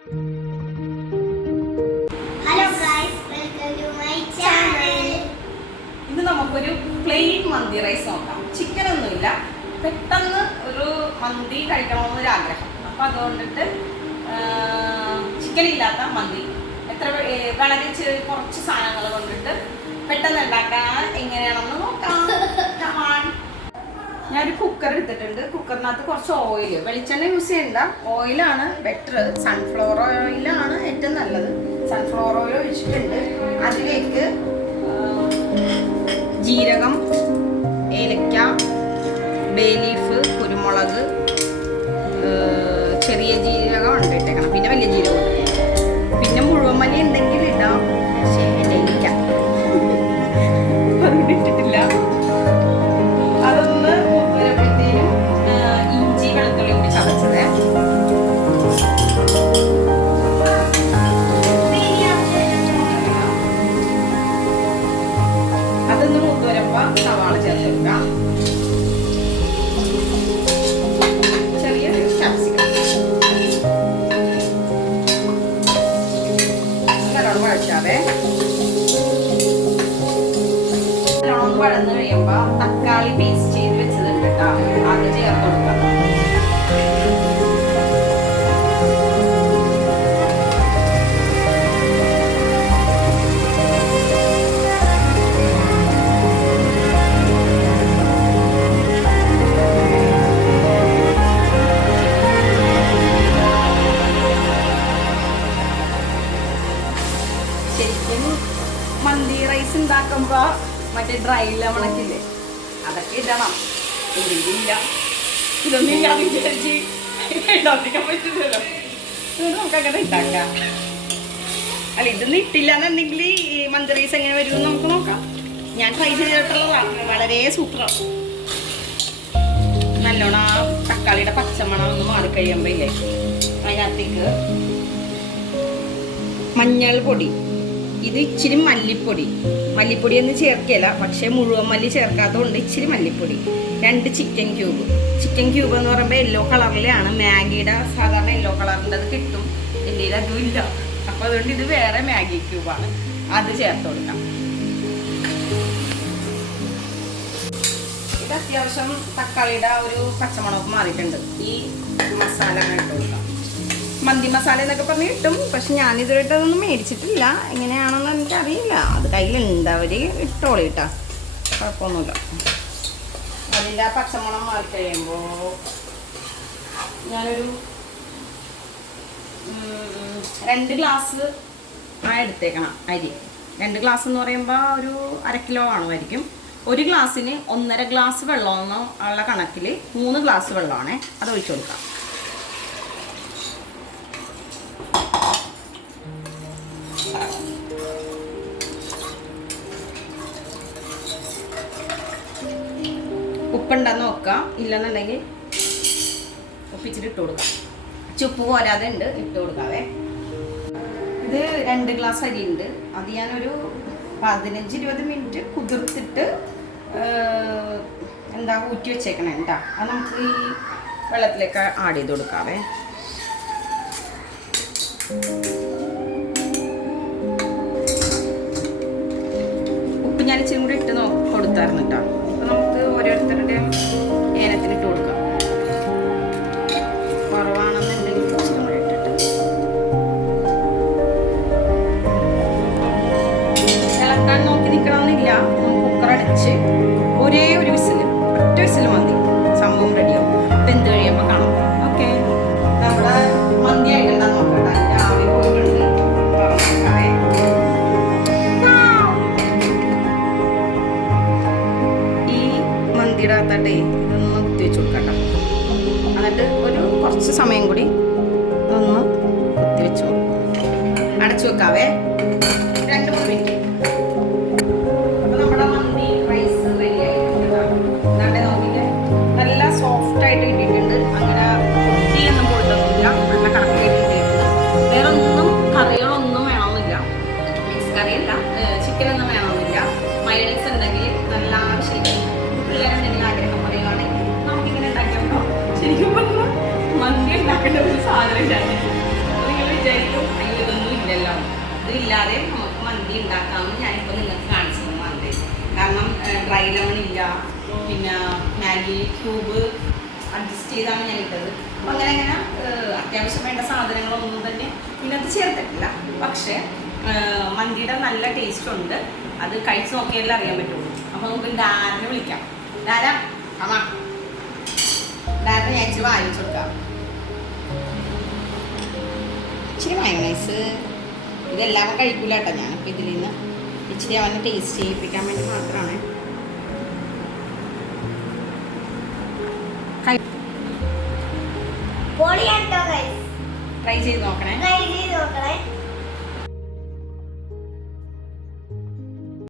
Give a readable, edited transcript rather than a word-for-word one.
Hello guys, welcome to my channel. ഇന്ന് നമുക്കൊരു plain മന്തി റൈസ് നോക്കാം. ചിക്കൻ ഒന്നുമില്ല, പെട്ടെന്ന് ഒരു മന്തി കഴിക്കണമെന്നൊരു ആഗ്രഹം. അപ്പം അതുകൊണ്ടിട്ട് ചിക്കൻ ഇല്ലാത്ത മന്തി വളരെ കുറച്ച് സാധനങ്ങൾ കൊണ്ടിട്ട് പെട്ടെന്ന് ഉണ്ടാക്കാൻ എങ്ങനെയാണെന്ന് നോക്കാം. ഞാനൊരു കുക്കർ എടുത്തിട്ടുണ്ട്. കുക്കറിനകത്ത് കുറച്ച് ഓയിൽ, വെളിച്ചെണ്ണ യൂസ് ചെയ്യണ്ട, ഓയിലാണ് ബെറ്റർ. സൺഫ്ലവർ ഓയിലാണ് ഏറ്റവും നല്ലത്. സൺഫ്ലവർ ഓയിൽ ഒഴിച്ചിട്ടുണ്ട്. അതിലേക്ക് ജീരകം, ഏലക്ക, ബേ ലീഫ്, കുരുമുളക്, ചെറിയ ജീരകം ഉണ്ട് ഇട്ടേക്കണം, പിന്നെ വലിയ ജീരകം ഉണ്ട്, പിന്നെ മുഴുവൻ മല്ലി ഉണ്ടെങ്കിൽ ഇടാം. പക്ഷേ എൻ്റെ ഇല്ല, അതുകൊണ്ട് ഇട്ടിട്ടില്ല. അതൊന്ന് വരുമ്പോഴത്തേനും ഇഞ്ചി വെളുത്തുള്ളി കൂടി ചതച്ചത്. അതൊന്ന് മൂത്ത് വരുമ്പോൾ സവാള ചേർത്ത് വെക്കാം. ചെറിയൊരു ക്യാപ്സിക്കം നല്ലോണം വഴച്ചാതെ. നല്ലോണം വഴന്ന് കഴിയുമ്പോൾ തക്കാളി പേസ്റ്റ് ചെയ്ത് വെച്ചതുണ്ട് കേട്ടോ, അത് ചേർത്ത് കൊടുക്കാം. ശരിക്കും മന്തി റൈസ് ഉണ്ടാക്കുമ്പോൾ മറ്റേ ഡ്രൈ ലെമണൊക്കെ അതൊക്കെ ഇടണം. ഇതില്ല, ഇതൊന്നും ഇല്ലാതെ വിചാരിച്ച് ഉണ്ടാക്കാൻ പറ്റില്ലല്ലോ. നമുക്ക് അങ്ങനെ ഉണ്ടാക്കാം. അല്ല, ഇതൊന്നും ഇട്ടില്ല എന്നുണ്ടെങ്കിൽ ഈ മന്തി റൈസ് എങ്ങനെ വരുമെന്ന് നമുക്ക് നോക്കാം. ഞാൻ ട്രൈ ചെയ്തിട്ടുള്ളതാണ്, വളരെ സൂപ്പറാണ്. നല്ലോണം ആ തക്കാളിയുടെ പച്ചമണം ഒന്ന് മാറിക്കഴിയുമ്പോൾ ഇല്ലേ, അതിനകത്തേക്ക് മഞ്ഞൾപ്പൊടി, ഇത് ഇച്ചിരി മല്ലിപ്പൊടി, മല്ലിപ്പൊടിയൊന്നും ചേർക്കില്ല, പക്ഷേ മുഴുവൻ മല്ലി ചേർക്കാത്തതുകൊണ്ട് ഇച്ചിരി മല്ലിപ്പൊടി, 2 ചിക്കൻ ക്യൂബ്. ചിക്കൻ ക്യൂബ് എന്ന് പറയുമ്പോൾ യെല്ലോ കളറിലാണ്. മാഗിയുടെ സാധാരണ യെല്ലോ കളറിൻ്റെ അത് കിട്ടും, എൻ്റെ അതും ഇല്ല. അപ്പോൾ അതുകൊണ്ട് ഇത് വേറെ മാഗി ക്യൂബാണ്, അത് ചേർത്ത് കൊടുക്കാം. ഇത് അത്യാവശ്യം തക്കാളിയുടെ ഒരു പച്ചമണമൊക്കെ മാറിയിട്ടുണ്ട്. ഈ മസാല ഇട്ട് കൊടുക്കാം. മന്തി മസാല എന്നൊക്കെ പറഞ്ഞ് കിട്ടും, പക്ഷെ ഞാനിതുവരെയായിട്ട് അതൊന്നും മേടിച്ചിട്ടില്ല. എങ്ങനെയാണെന്ന് എനിക്കറിയില്ല. അത് കയ്യിലുണ്ട്, അവർ ഇട്ടോളി കേട്ടോ, കുഴപ്പമൊന്നുമില്ല. അതിൻ്റെ ആ പച്ചമണം മാറി കഴിയുമ്പോൾ ഞാനൊരു 2 ഗ്ലാസ് എടുത്തേക്കണം അരി. 2 ഗ്ലാസ് എന്ന് പറയുമ്പോൾ ഒരു 1/2 കിലോ കാണുമായിരിക്കും. 1 ഗ്ലാസ്സിന് 1.5 ഗ്ലാസ് വെള്ളമെന്ന് ഉള്ള കണക്കിൽ 3 ഗ്ലാസ് വെള്ളമാണേ, അത് ഒഴിച്ചു കൊടുക്കാം. ഉപ്പുണ്ടെന്ന് നോക്കാം, ഇല്ലെന്നുണ്ടെങ്കിൽ ഉപ്പിച്ചിട്ട് ഇട്ട് കൊടുക്കാം. ഉപ്പ് പോരാതെ ഉണ്ട്, ഇട്ട് കൊടുക്കാവേ. ഇത് 2 ഗ്ലാസ് അരി ഉണ്ട്, അത് ഞാനൊരു 15-20 മിനിറ്റ് കുതിർത്തിട്ട് ഊറ്റി വെച്ചേക്കണേ കേട്ടോ. അത് നമുക്ക് ഈ വെള്ളത്തിലേക്ക് ആഡ് ചെയ്ത് കൊടുക്കാവേ. ഉപ്പ് ഞാൻ ഇച്ചിരി കൂടി ഇട്ട് കൊടുത്തായിരുന്നു കേട്ടോ. അപ്പോൾ നമുക്ക് ഓരോരുത്തരുടെയും ഏനത്തിന് ഇട്ട് കൊടുക്കാം. കുറവാണെന്നുണ്ടെങ്കിൽ ഇച്ചിരി കൂടി ഇട്ടിട്ട് ഇളക്കാൻ നോക്കി നിൽക്കണമെന്നില്ല. കുക്കർ അടിച്ച് ഒരേ ഒരു വിസിൽ, ഒറ്റ വിസിൽ മതി, സംഭവം റെഡിയാവും. വെന്ത് കഴിയുമ്പോൾ കാണാം. ഓക്കെ, നമ്മുടെ മന്തി ആയിട്ടുണ്ടാ നോക്കട്ടെ. ആവി പോയിട്ടുണ്ട്, തുറന്നേക്കാവേ. ഈ മന്തിയുടെ അകത്താട്ടെ ഇതൊന്ന് കുത്തി വെച്ച് കൊടുക്കട്ടെ. എന്നിട്ട് ഒരു കുറച്ച് സമയം കൂടി ഒന്ന് കുത്തി വെച്ചു അടച്ചു വെക്കാവേ, 2-3 മിനിറ്റ്. അപ്പോൾ നമ്മുടെ മന്തി റൈസ് റെഡി ആയിട്ടുണ്ട്. എന്നാണ്ടേ നോക്കിയിട്ട് നല്ല സോഫ്റ്റായിട്ട് കിട്ടിയിട്ടുണ്ട്. അങ്ങനെ കുട്ടിയൊന്നും പോയിട്ടൊന്നുമില്ല, നല്ല കറക്റ്റായിട്ട് കിട്ടിയിട്ടുണ്ട്. വേറെ ഒന്നും കറികളൊന്നും വേണമെന്നില്ല, മിക്സ് കറിയല്ല, ചിക്കനൊന്നും വേണമെന്നില്ല. മയോണൈസ് ഉണ്ടെങ്കിൽ നല്ല ആവശ്യമില്ല. പിള്ളേരെന്തെങ്കിലും ആഗ്രഹം പറയുകയാണെങ്കിൽ നമുക്കിങ്ങനെ ഉണ്ടാക്കിയാൽ ശരിക്കും പറഞ്ഞാൽ മന്തി ഉണ്ടാക്കേണ്ട ഒരു സാധനം ഇല്ല. നിങ്ങൾ വിചാരിക്കും ഇല്ലാതെ നമുക്ക് മന്തി ഉണ്ടാക്കാമെന്ന് ഞാനിപ്പോൾ നിങ്ങൾക്ക് കാണിച്ചു തന്നത്. കാരണം ഡ്രൈ ലെമൺ ഇല്ല, പിന്നെ മാഗി ക്യൂബ് അഡ്ജസ്റ്റ് ചെയ്താണ് ഞാൻ ഇട്ടത്. അപ്പോൾ അങ്ങനെ അത്യാവശ്യം വേണ്ട സാധനങ്ങളൊന്നും തന്നെ ഇതിനകത്ത് ചേർത്തിട്ടില്ല. പക്ഷേ മന്തിയുടെ നല്ല ടേസ്റ്റ് ഉണ്ട്. അത് കഴിച്ച് നോക്കിയാലേ അറിയാൻ പറ്റുള്ളൂ. അപ്പോൾ നമുക്ക് ഡാരനെ വിളിക്കാം. ഡാര അമ്മ, ഡാരനെ ഞാൻ ഇച്ചിരി വായിച്ചു കൊടുക്കാം. ഇച്ചിരി മയോണൈസ്. ഇതെല്ലാം കഴിക്കൂല കേട്ടോ. ഞാനിപ്പോൾ ഇതിൽ നിന്ന് ഇച്ചിരി അവനെ ടേസ്റ്റ് ചെയ്യിപ്പിക്കാൻ വേണ്ടി മാത്രമാണ്. പൊളിയാട്ടോ ഗൈസ്, ട്രൈ ചെയ്ത് നോക്കണേ. ട്രൈ ചെയ്ത് നോക്കണേ.